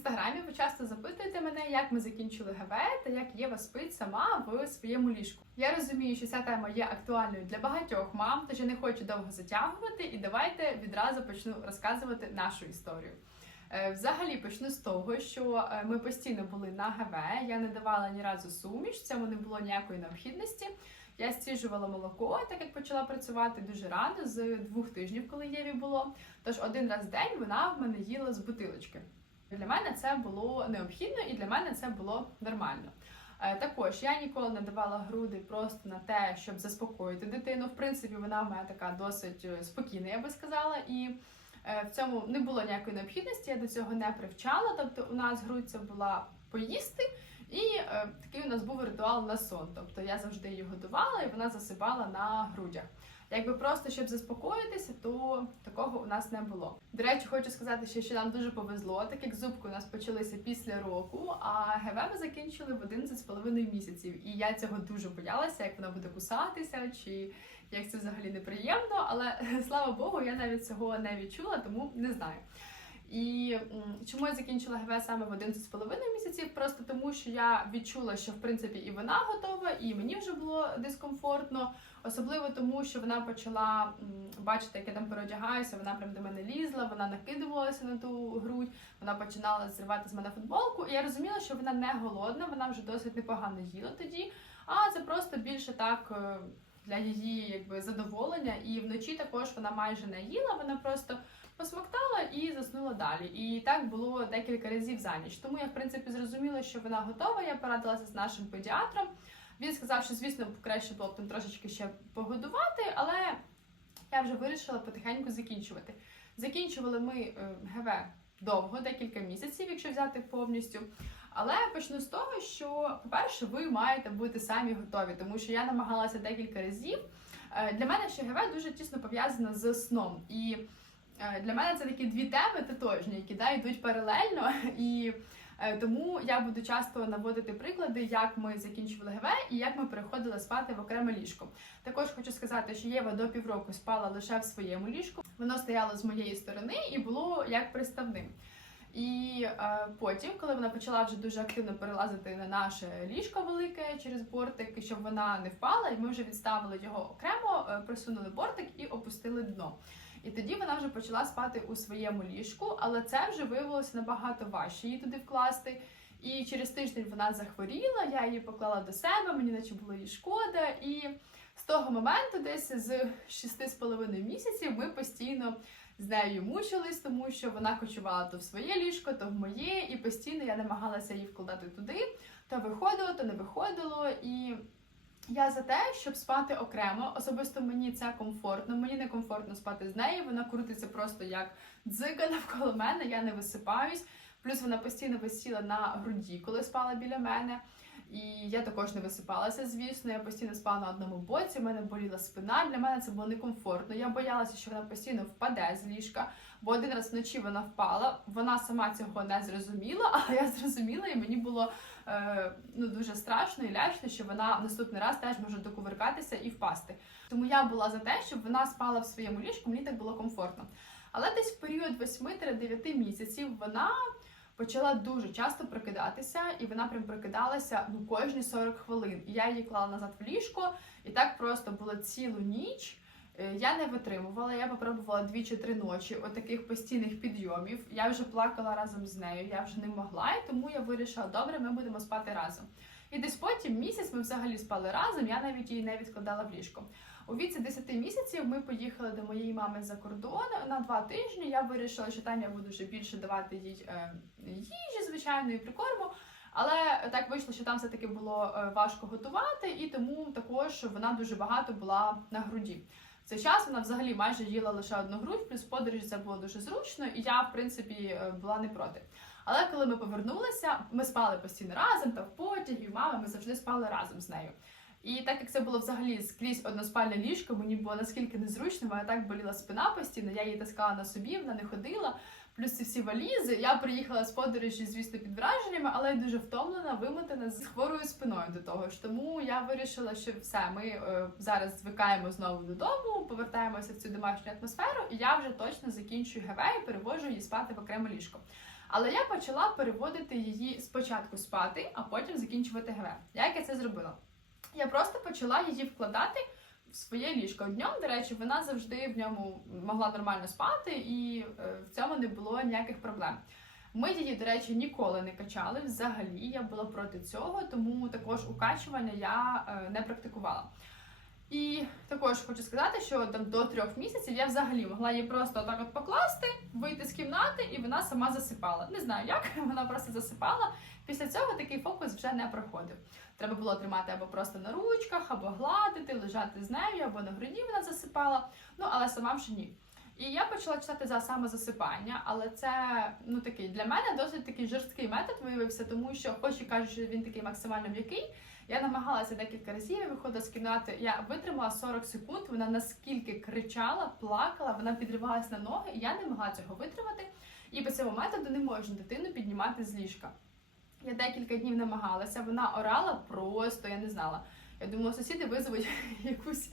інстаграмі ви часто запитуєте мене, як ми закінчили ГВ та як Єва спить сама в своєму ліжку. Я розумію, що ця тема є актуальною для багатьох мам, тож я не хочу довго затягувати, і давайте відразу почну розказувати нашу історію. Е, Взагалі почну з того, що е, ми постійно були на ГВ. Я не давала ні разу суміш, в цьому не було ніякої необхідності. Я стіжувала молоко, так як почала працювати дуже рано, з двох тижнів, коли Єві було. Тож один раз в день вона в мене їла з бутилочки. Для мене це було необхідно і для мене це було нормально. Е, Також я ніколи не давала груди просто на те, щоб заспокоїти дитину. В принципі, вона в мене така досить е, спокійна, я би сказала, і е, в цьому не було ніякої необхідності. Я до цього не привчала. Тобто, у нас грудь була поїсти, і такий у нас був ритуал на сон. Тобто я завжди її годувала, і вона засипала на грудях. Якби просто щоб заспокоїтися, то такого у нас не було. До речі, хочу сказати, ще, що нам дуже повезло, так як зубки у нас почалися після року, а ГВ ми закінчили в 11,5 місяців. І я цього дуже боялася, як вона буде кусатися, чи як це взагалі неприємно. Але слава Богу, я навіть цього не відчула, тому не знаю. І чому я закінчила ГВ саме в 11,5 місяців? Просто тому, що я відчула, що в принципі і вона готова, і мені вже було дискомфортно. Особливо тому, що вона почала бачити, як я там переодягаюся, вона прям до мене лізла, вона накидувалася на ту грудь, вона починала зривати з мене футболку. І я розуміла, що вона не голодна, вона вже досить непогано їла тоді. А це просто більше так е, для її якби задоволення. І вночі також вона майже не їла, вона просто посмоктала і заснула далі. І так було декілька разів за ніч. Тому я в принципі зрозуміла, що вона готова. Я порадилася з нашим педіатром. Він сказав, що звісно краще було б там трошечки ще погодувати, але я вже вирішила потихеньку закінчувати. Закінчували ми е, ГВ довго, декілька місяців, якщо взяти повністю. Але почну з того, що, по-перше, ви маєте бути самі готові, тому що я намагалася декілька разів. Е, Для мене ще ГВ дуже тісно пов'язано з сном. І для мене це такі дві теми тотожні, які да, йдуть паралельно. І е, тому я буду часто наводити приклади, як ми закінчували ГВ і як ми переходили спати в окреме ліжко. Також хочу сказати, що Єва до півроку спала лише в своєму ліжку. Воно стояло з моєї сторони і було як приставним. І е, потім, коли вона почала вже дуже активно перелазити на наше ліжко велике через бортик, щоб вона не впала, і ми вже відставили його окремо, е, присунули бортик і опустили дно. І тоді вона вже почала спати у своєму ліжку, але це вже виявилося набагато важче її туди вкласти. І через тиждень вона захворіла, я її поклала до себе, мені наче було їй шкода. І з того моменту, десь з 6,5 місяців, ми постійно з нею мучились, тому що вона кочувала то в своє ліжко, то в моє, і постійно я намагалася її вкладати туди, то виходило, то не виходило. І я за те, щоб спати окремо. Особисто мені це комфортно. Мені не комфортно спати з нею. Вона крутиться просто як дзига навколо мене. Я не висипаюсь. Плюс вона постійно висіла на груді, коли спала біля мене. І я також не висипалася, звісно. Я постійно спала на одному боці. в мене боліла спина. Для мене це було некомфортно. Я боялася, що вона постійно впаде з ліжка. Бо один раз вночі вона впала. Вона сама цього не зрозуміла, але я зрозуміла, і мені було ну дуже страшно і лячно, що вона в наступний раз теж може докувиркатися і впасти. Тому я була за те, щоб вона спала в своєму ліжку. Мені так було комфортно. Але десь в період 8-9 місяців вона почала дуже часто прокидатися, і вона прям прокидалася ну кожні 40 хвилин. І я її клала назад в ліжко, і так просто було цілу ніч. Е, Я не витримувала, я попробувала дві чи три ночі отаких постійних підйомів. Я вже плакала разом з нею, я вже не могла, і тому я вирішила, добре, ми будемо спати разом. І десь потім місяць ми взагалі спали разом, я навіть її не відкладала в ліжко. У віці 10 місяців ми поїхали до моєї мами за кордон на два тижні. Я вирішила, що там я буду вже більше давати їй е, їжі, звичайної прикорму. Але так вийшло, що там все таки було е, важко готувати, і тому також вона дуже багато була на груді. В цей час вона взагалі майже їла лише одну грудь, плюс подорожі це було дуже зручно, і я, в принципі, е, була не проти. Але коли ми повернулися, ми спали постійно разом, та в потягі, мами, ми завжди спали разом з нею. І так як це було взагалі скрізь односпальне ліжко, мені було наскільки незручно, мене так боліла спина постійно, я її таскала на собі, вона не ходила. Плюс ці всі валізи. Я приїхала з подорожі, звісно, під враженнями, але дуже втомлена, вимотана з хворою спиною до того ж. Тому я вирішила, що все, ми е, зараз звикаємо знову додому, повертаємося в цю домашню атмосферу, і я вже точно закінчую ГВ і перевожу її спати в окреме ліжко. Але я почала переводити її спочатку спати, а потім закінчувати ГВ. Як я це зробила? Я просто почала її вкладати в своє ліжко. Днем, до речі, вона завжди в ньому могла нормально спати, і е, в цьому не було ніяких проблем. Ми її, до речі, ніколи не качали взагалі. Я була проти цього, тому також укачування я е, не практикувала. І також хочу сказати, що там до трьох місяців я взагалі могла її просто так от покласти, вийти з кімнати, і вона сама засипала. Не знаю як, вона просто засипала. Після цього такий фокус вже не проходив. Треба було тримати або просто на ручках, або гладити, лежати з нею, або на груді вона засипала. Ну але сама вже ні. І я почала читати за самозасипання, але це ну такий для мене досить такий жорсткий метод виявився, тому що, хоч і кажуть, що він такий максимально м'який. Я намагалася декілька разів, я виходила з кімнати. Я витримала 40 секунд. Вона наскільки кричала, плакала, вона підривалась на ноги, і я не могла цього витримати. І по цьому методу не можна дитину піднімати з ліжка. Я декілька днів намагалася, вона орала просто, я не знала. Я думала, сусіди визовуть якусь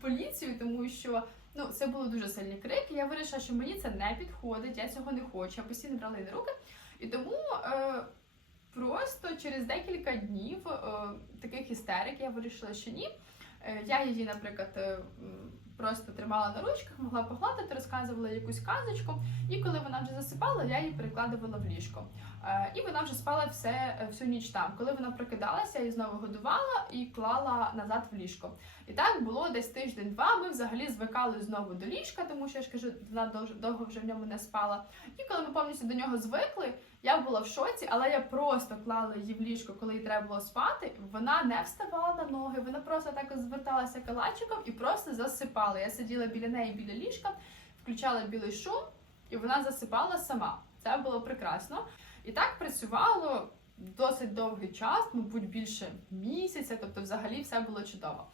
поліцію, тому що ну це були дуже сильні крики. Я вирішила, що мені це не підходить, я цього не хочу. Я постійно брала її на руки. І тому е, просто через декілька днів е, таких істерик я вирішила, що ні. Е, я її, наприклад, е, просто тримала на ручках, могла погладити, розказувала якусь казочку, і коли вона вже засипала, я її перекладувала в ліжко. Е, І вона вже спала все, е, всю ніч там. Коли вона прокидалася, я її знову годувала і клала назад в ліжко. І так було десь тиждень-два. Ми взагалі звикали знову до ліжка, тому що я ж кажу, вона довго вже в ньому не спала. І коли ми повністю до нього звикли, я була в шоці, але я просто клала її в ліжко, коли їй треба було спати. Вона не вставала на ноги, вона просто так зверталася калачиком і просто засипала. Я сиділа біля неї біля ліжка, включала білий шум, і вона засипала сама. Це було прекрасно. І так працювало досить довгий час, мабуть, більше місяця, тобто, взагалі все було чудово.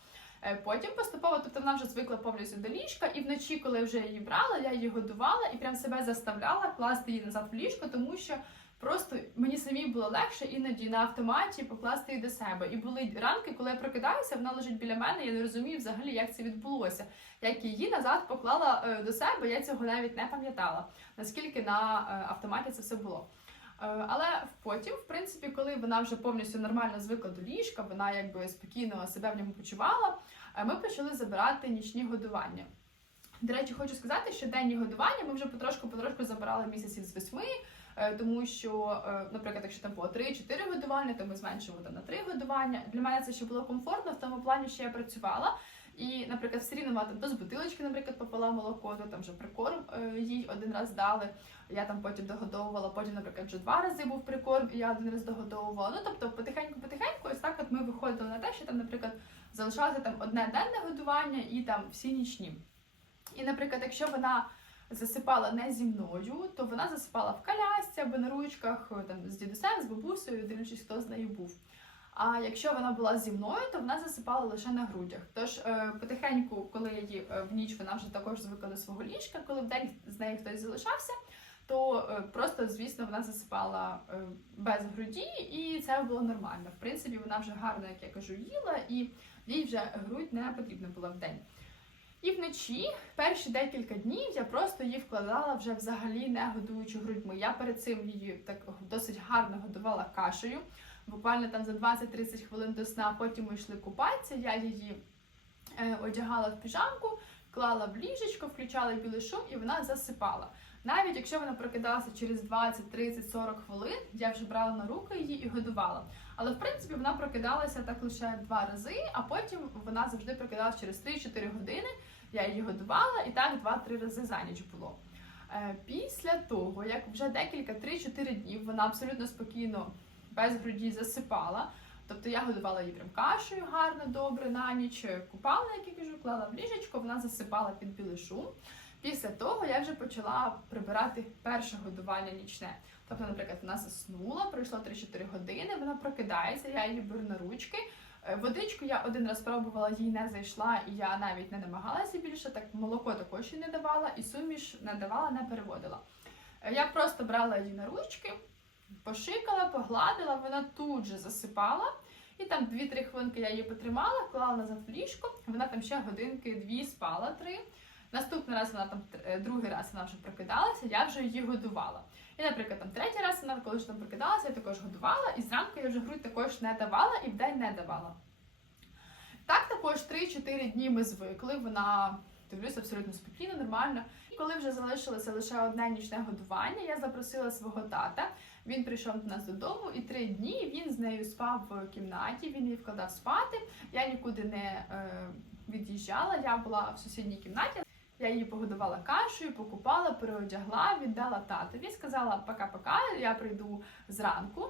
Е, Потім поступово, тобто вона вже звикла повністю до ліжка, і вночі, коли вже її брала, я її годувала і прям себе заставляла класти її назад в ліжко, тому що просто мені самій було легше іноді на автоматі покласти її до себе. І були ранки, коли я прокидаюся, вона лежить біля мене. Я не розумію взагалі, як це відбулося. Як її назад поклала е, до себе, я цього навіть не пам'ятала. Наскільки на е, автоматі це все було. Е, Але потім, в принципі, коли вона вже повністю нормально звикла до ліжка, вона якби спокійно себе в ньому почувала, е, ми почали забирати нічні годування. До речі, хочу сказати, що денні годування ми вже потрошку-потрошку забирали місяців з восьми, е, тому що, наприклад, якщо там було 3-4 годування, то ми зменшували на 3 годування. Для мене це ще було комфортно в тому плані, що я працювала. І, наприклад, все рівно мала там то з бутилочки, наприклад, попила молоко, то там вже прикорм е, їй один раз дали. Я там потім догодовувала, потім, наприклад, вже два рази був прикорм, і я один раз догодовувала. Ну тобто, потихеньку-потихеньку, ось так от ми виходили на те, що там, наприклад, залишалося там одне денне годування і там всі нічні. І, наприклад, якщо вона засипала не зі мною, то вона засипала в колясці або на ручках е, там з дідусем, з бабусею, дивлячись, хто з нею був. А якщо вона була зі мною, то вона засипала лише на грудях. Тож е, потихеньку, коли її е, в ніч вона вже також звикла до свого ліжка, коли в день з нею хтось залишався, то е, просто, звісно, вона засипала без груді, і це було нормально. В принципі, вона вже гарно, як я кажу, їла, і їй вже грудь не потрібна була в день. І вночі, перші декілька днів, я просто її вкладала вже взагалі не годуючи грудьми. Я перед цим її так досить гарно годувала кашею. Буквально там за 20-30 хвилин до сна, потім ми йшли купатися. Я її е, одягала в піжамку, клала в ліжечко, включала білий шум, і вона засипала. Навіть якщо вона прокидалася через 20, 30, 40 хвилин, я вже брала на руки її і годувала. Але в принципі вона прокидалася так лише два рази, а потім вона завжди прокидалася через 3-4 години. Я її годувала, і так 2-3 рази за ніч було. Е, Після того, як вже декілька 3-4 днів вона абсолютно спокійно без груді засипала. Тобто я годувала її прям кашею гарно, добре на ніч, купала, як я кажу, клала в ліжечко, вона засипала під білий шум. Після того я вже почала прибирати перше годування нічне. Тобто, наприклад, вона заснула, пройшло 3-4 години, вона прокидається, я її беру на ручки. Е, Водичку я один раз пробувала, їй не зайшла, і я навіть не намагалася більше. Так молоко також їй не давала, і суміш не давала, не переводила. Е, Я просто брала її на ручки, пошикала, погладила, вона тут же засипала. І там 2-3 хвилинки я її потримала, клала назад в ліжко, вона там ще годинки дві спала три. Наступний раз вона там е, другий раз вона вже прокидалася, я вже її годувала. І, наприклад, там третій раз вона, коли ж там прокидалася, я також годувала, і зранку я вже грудь також не давала і вдень не давала. Так також 3-4 дні ми звикли. Вона дивлюся абсолютно спокійно, нормально. І коли вже залишилося лише одне нічне годування, я запросила свого тата. Він прийшов до нас додому, і три дні він з нею спав в кімнаті. Він її вкладав спати. Я нікуди не е, від'їжджала. Я була в сусідній кімнаті. Я її погодувала кашею, покупала, переодягла, віддала татові, сказала пока-пока, я прийду зранку.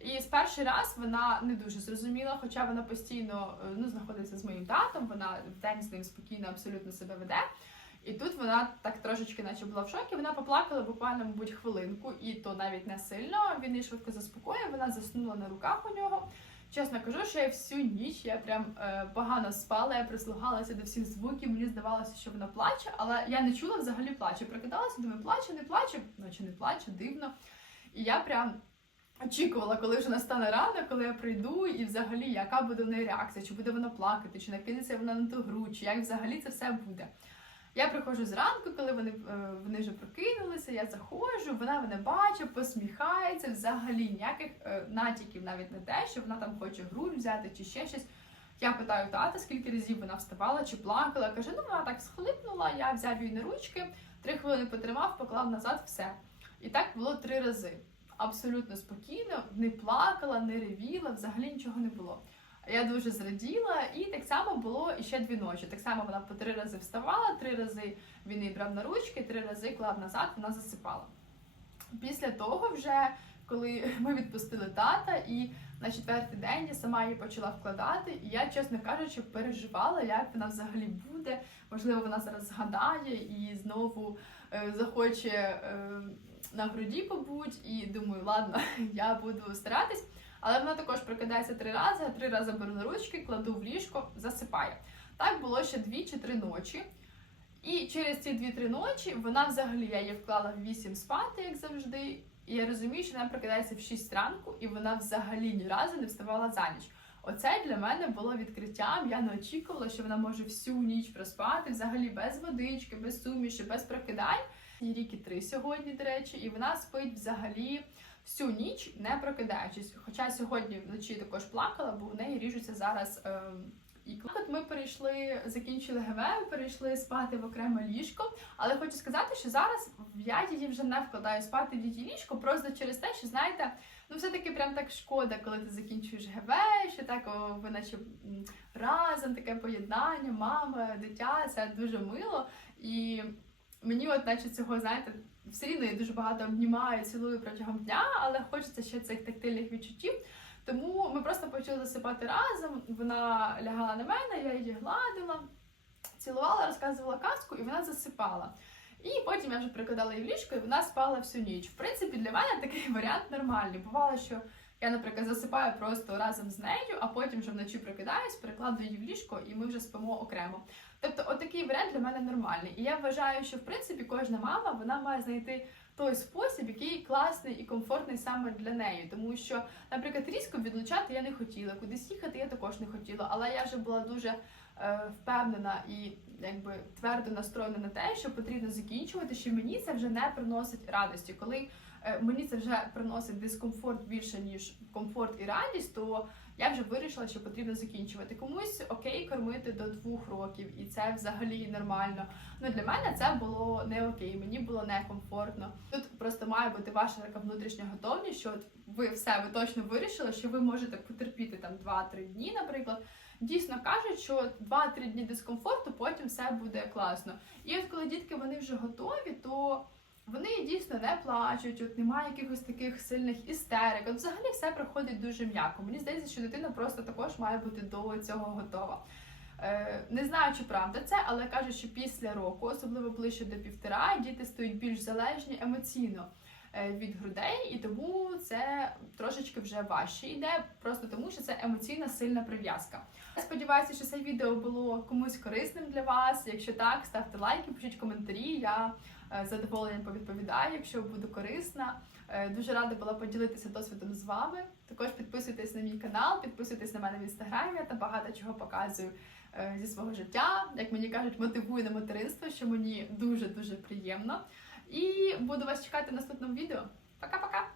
І з перший раз вона не дуже зрозуміла, хоча вона постійно е, ну, знаходиться з моїм татом, вона вдень з ним спокійно абсолютно себе веде. І тут вона так трошечки, наче була в шокі. Вона поплакала буквально, мабуть, хвилинку, і то навіть не сильно. Він її швидко заспокоїв, вона заснула на руках у нього. Чесно кажу, що я всю ніч я прям е, погано спала, я прислухалася до всіх звуків. Мені здавалося, що вона плаче, але я не чула взагалі плачу. Прокидалася, думаю, плаче, не плаче, наче не плаче, дивно. І я прям очікувала, коли вже настане ранок, коли я прийду, і взагалі яка буде в неї реакція, чи буде вона плакати, чи накинеться вона на ту гру, чи як взагалі це все буде. Я приходжу зранку, коли вони, е, вони вже прокинулися, я заходжу, вона мене бачить, посміхається, взагалі ніяких е, натяків навіть на те, що вона там хоче гру взяти чи ще щось. Я питаю тата, скільки разів вона вставала чи плакала. Каже, ну вона так схлипнула, я взяв її на ручки, три хвилини потримав, поклав назад, все. І так було три рази. Абсолютно спокійно, не плакала, не ревіла, взагалі нічого не було. Я дуже зраділа, і так само було ще дві ночі. Так само вона по три рази вставала, три рази він її брав на ручки, три рази клав назад, вона засипала. Після того, вже коли ми відпустили тата, і на четвертий день я сама її почала вкладати, і я, чесно кажучи, переживала, як вона взагалі буде. Можливо, вона зараз згадає і знову е, захоче е, на груді побуть, і думаю, ладно, я буду старатись. Але вона також прокидається три рази, я три рази беру на ручки, кладу в ліжко, засипає. Так було ще дві чи три ночі. І через ці дві-три ночі вона взагалі я її вклала в 8 спати, як завжди. І я розумію, що вона прокидається в 6 ранку, і вона взагалі ні разу не вставала за ніч. Оце для мене було відкриттям. Я не очікувала, що вона може всю ніч проспати, взагалі без водички, без суміші, без прокидань. Їй ріки три сьогодні, до речі, і вона спить взагалі всю ніч, не прокидаючись. Хоча сьогодні вночі також плакала, бо в неї ріжуться зараз. Е, і от ми перейшли, закінчили ГВ, перейшли спати в окреме ліжко. Але хочу сказати, що зараз я її вже не вкладаю спати в її ліжко, просто через те, що знаєте, ну все-таки прям так шкода, коли ти закінчуєш ГВ, що так о, ви наче разом таке поєднання, мама, дитя, це дуже мило. І мені, от, наче цього, знаєте, все рівно я дуже багато обнімаю, цілую протягом дня, але хочеться ще цих тактильних відчуттів. Тому ми просто почали засипати разом. Вона лягала на мене, я її гладила, цілувала, розказувала казку, і вона засипала. І потім я вже прикладала її в ліжко, і вона спала всю ніч. В принципі, для мене такий варіант нормальний. Бувало, що я, наприклад, засипаю просто разом з нею, а потім вже вночі прокидаюсь, перекладую її в ліжко, і ми вже спимо окремо. Тобто, отакий варіант для мене нормальний. І я вважаю, що в принципі кожна мама вона має знайти той спосіб, який класний і комфортний саме для неї. Тому що, наприклад, різко відлучати я не хотіла, кудись їхати я також не хотіла, але я вже була дуже е, впевнена і якби твердо настроєна на те, що потрібно закінчувати, що мені це вже не приносить радості. Коли мені це вже приносить дискомфорт більше ніж комфорт і радість, то я вже вирішила, що потрібно закінчувати. Комусь окей кормити до двох років, і це взагалі нормально. Ну для мене це було не окей, мені було некомфортно. Тут просто має бути ваша така внутрішня готовність, що от ви все ви точно вирішили, що ви можете потерпіти там 2-3 дні, наприклад. Дійсно кажуть, що 2-3 дні дискомфорту, потім все буде класно. І от коли дітки вони вже готові, то вони дійсно не плачуть, от немає якихось таких сильних істерик. От взагалі все проходить дуже м'яко. Мені здається, що дитина просто також має бути до цього готова. Е, не знаю, чи правда це, але кажуть, що після року, особливо ближче до півтора, діти стають більш залежні емоційно від грудей, і тому це трошечки вже важче йде, просто тому що це емоційна сильна прив'язка. Сподіваюся, що це відео було комусь корисним для вас. Якщо так, ставте лайки, пишіть коментарі. Я е, з задоволенням повідповідаю, якщо буду корисна. Е, Дуже рада була поділитися досвідом з вами. Також підписуйтесь на мій канал, підписуйтесь на мене в інстаграмі. Я там багато чого показую е, зі свого життя. Як мені кажуть, мотивую на материнство, що мені дуже дуже приємно. І буду вас чекати в наступному відео. Пока-пока!